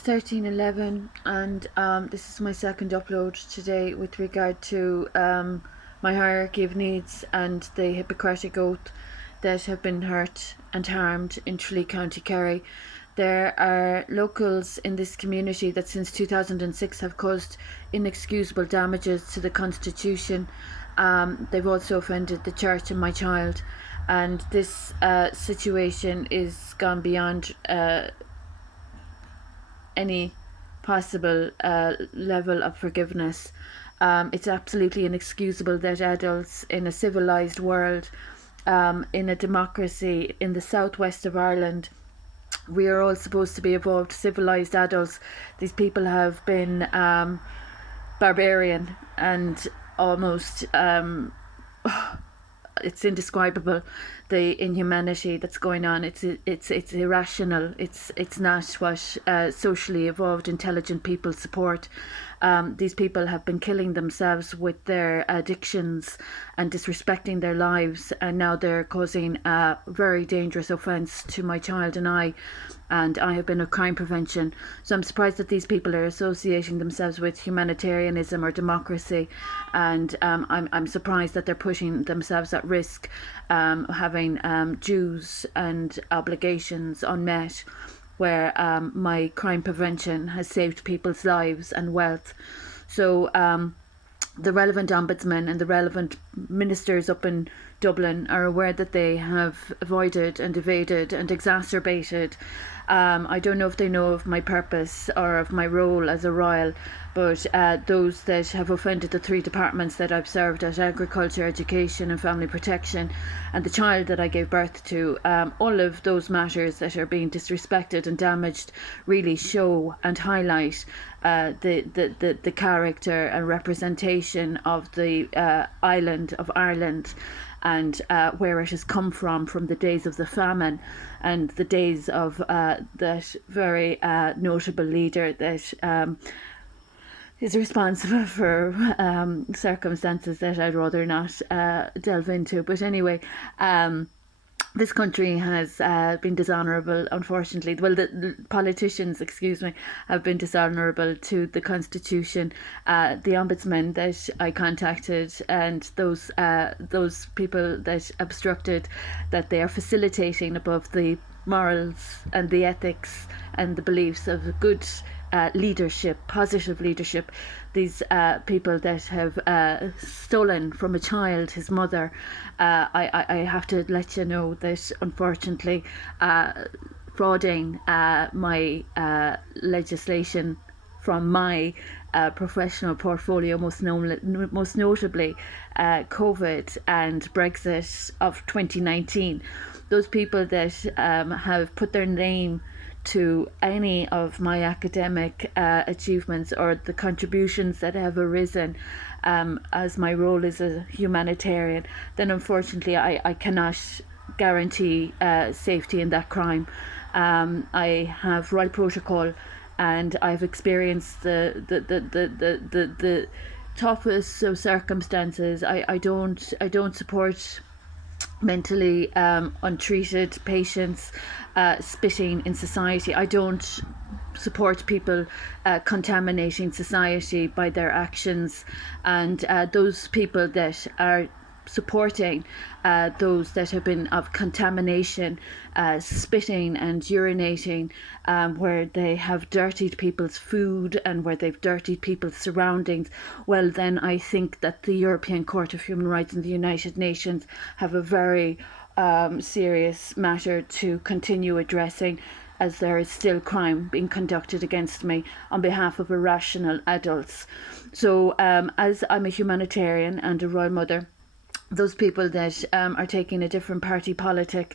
It's 13:11, and this is my second upload today with regard to my hierarchy of needs and the Hippocratic Oath that have been hurt and harmed in Tralee, County Kerry. There are locals in this community that since 2006 have caused inexcusable damages to the Constitution. They've also offended the Church and my child, and this situation is gone beyond any possible level of forgiveness. It's absolutely inexcusable that adults in a civilised world, in a democracy in the southwest of Ireland, we are all supposed to be evolved, civilised adults. These people have been barbarian and almost it's indescribable, the inhumanity that's going on. It's irrational. It's not what socially evolved, intelligent people support. These people have been killing themselves with their addictions and disrespecting their lives, and now they're causing a very dangerous offence to my child and I have been a crime prevention. So I'm surprised that these people are associating themselves with humanitarianism or democracy, and I'm surprised that they're putting themselves at risk, having dues and obligations unmet, where my crime prevention has saved people's lives and wealth. So the relevant ombudsman and the relevant ministers up in Dublin are aware that they have avoided and evaded and exacerbated. I don't know if they know of my purpose or of my role as a royal, but those that have offended the three departments that I've served at: agriculture, education and family protection, and the child that I gave birth to, all of those matters that are being disrespected and damaged really show and highlight the character and representation of the island of Ireland, and where it has come from the days of the famine and the days of that very notable leader that is responsible for circumstances that I'd rather not delve into. But anyway, this country has been dishonourable, unfortunately. Well, the politicians, excuse me, have been dishonourable to the Constitution. The ombudsman that I contacted and those people that obstructed, that they are facilitating above the morals and the ethics and the beliefs of good leadership, positive leadership. These people that have stolen from a child his mother, I have to let you know that unfortunately frauding my legislation from my professional portfolio, most notably COVID and Brexit of 2019. Those people that have put their name to any of my academic achievements or the contributions that have arisen as my role as a humanitarian, then unfortunately I cannot guarantee safety in that crime. I have royal protocol, and I've experienced the toughest of circumstances. I don't support mentally untreated patients spitting in society. I don't support people contaminating society by their actions, and those people that are supporting those that have been of contamination, spitting and urinating, where they have dirtied people's food and where they've dirtied people's surroundings, well then I think that the European Court of Human Rights and the United Nations have a very serious matter to continue addressing, as there is still crime being conducted against me on behalf of irrational adults. So as I'm a humanitarian and a royal mother, those people that are taking a different party politic,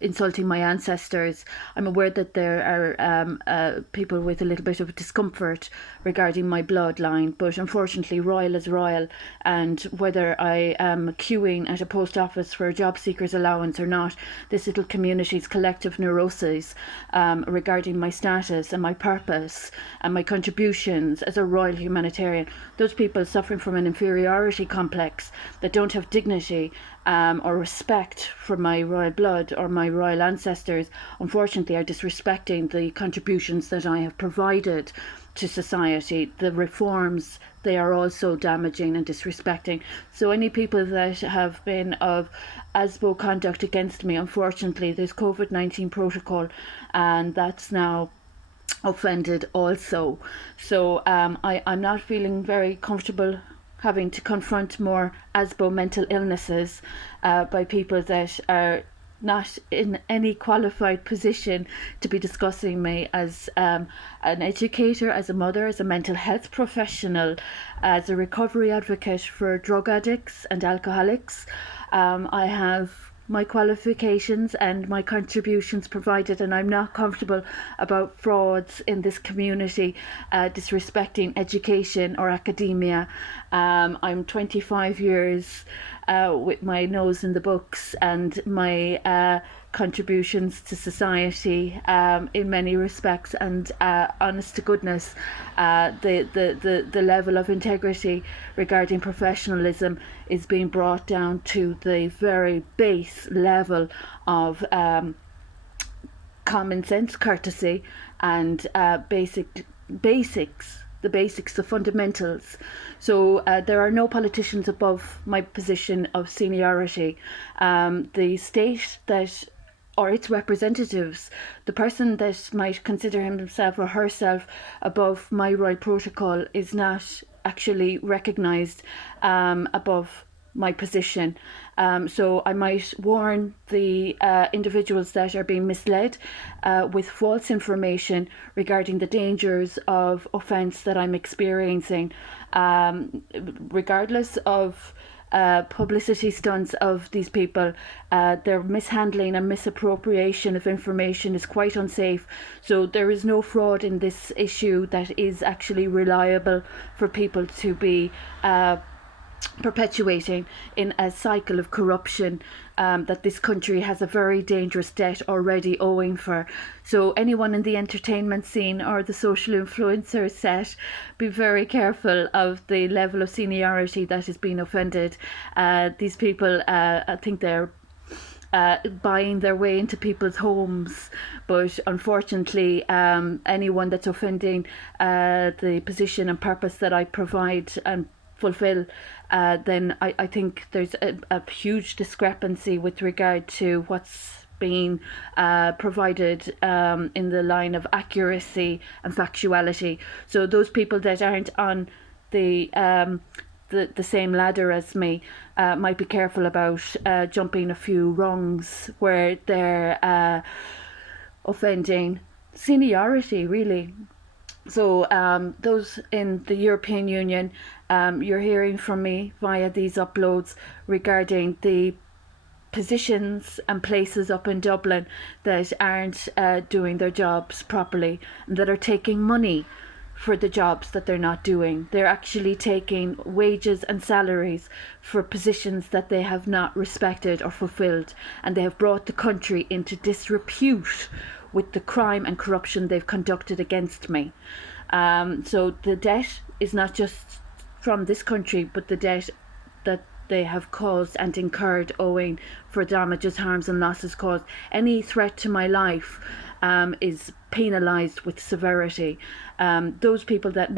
insulting my ancestors, I'm aware that there are people with a little bit of discomfort regarding my bloodline, but unfortunately royal is royal, and whether I am queuing at a post office for a job seekers allowance or not, this little community's collective neuroses regarding my status and my purpose and my contributions as a royal humanitarian, those people suffering from an inferiority complex that don't have dignity or respect for my royal blood or my royal ancestors, unfortunately, are disrespecting the contributions that I have provided to society. The reforms they are also damaging and disrespecting. So any people that have been of ASBO conduct against me, unfortunately, there's COVID-19 protocol, and that's now offended also. So I'm not feeling very comfortable having to confront more ASBO mental illnesses by people that are not in any qualified position to be discussing me as an educator, as a mother, as a mental health professional, as a recovery advocate for drug addicts and alcoholics. I have my qualifications and my contributions provided, and I'm not comfortable about frauds in this community disrespecting education or academia. I'm 25 years with my nose in the books and my contributions to society in many respects, and honest to goodness, the level of integrity regarding professionalism is being brought down to the very base level of common sense, courtesy, and basics, the fundamentals. So there are no politicians above my position of seniority. The state that, or its representatives, the person that might consider himself or herself above my royal protocol, is not actually recognised above my position. So I might warn the individuals that are being misled with false information regarding the dangers of offence that I'm experiencing, regardless of publicity stunts of these people. Their mishandling and misappropriation of information is quite unsafe. So there is no fraud in this issue that is actually reliable for people to be perpetuating in a cycle of corruption that this country has a very dangerous debt already owing for. So anyone in the entertainment scene or the social influencer set, be very careful of the level of seniority that is being offended. These people, I think they're buying their way into people's homes, but unfortunately anyone that's offending the position and purpose that I provide and fulfill, then I think there's a huge discrepancy with regard to what's being provided in the line of accuracy and factuality. So those people that aren't on the same ladder as me might be careful about jumping a few rungs where they're offending seniority, really. So those in the European Union, you're hearing from me via these uploads regarding the positions and places up in Dublin that aren't doing their jobs properly and that are taking money for the jobs that they're not doing. They're actually taking wages and salaries for positions that they have not respected or fulfilled, and they have brought the country into disrepute with the crime and corruption they've conducted against me. So the debt is not just from this country, but the debt that they have caused and incurred owing for damages, harms and losses caused. Any threat to my life is penalised with severity. Those people that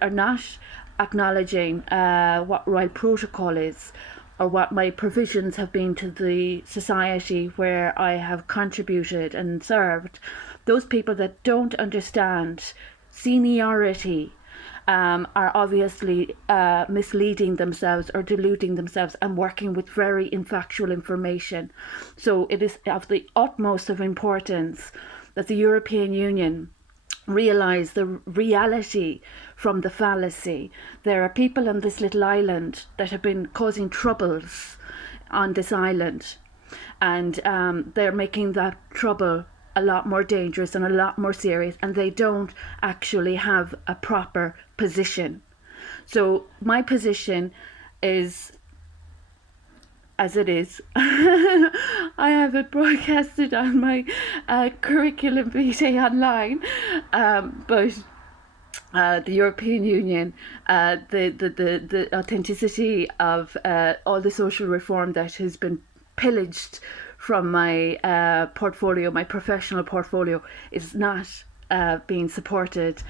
are not acknowledging what royal protocol is, or what my provisions have been to the society where I have contributed and served, those people that don't understand seniority are obviously misleading themselves or deluding themselves and working with very infactual information. So it is of the utmost of importance that the European Union realise the reality from the fallacy. There are people on this little island that have been causing troubles on this island, and they're making that trouble a lot more dangerous and a lot more serious, and they don't actually have a proper position. So my position is as it is. I have it broadcasted on my curriculum vitae online, but the European Union, the authenticity of all the social reform that has been pillaged from my portfolio, my professional portfolio, is not being supported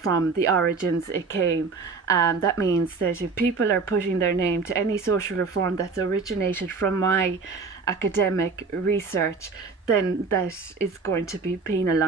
from the origins it came. That means that if people are putting their name to any social reform that's originated from my academic research, then that is going to be penalised.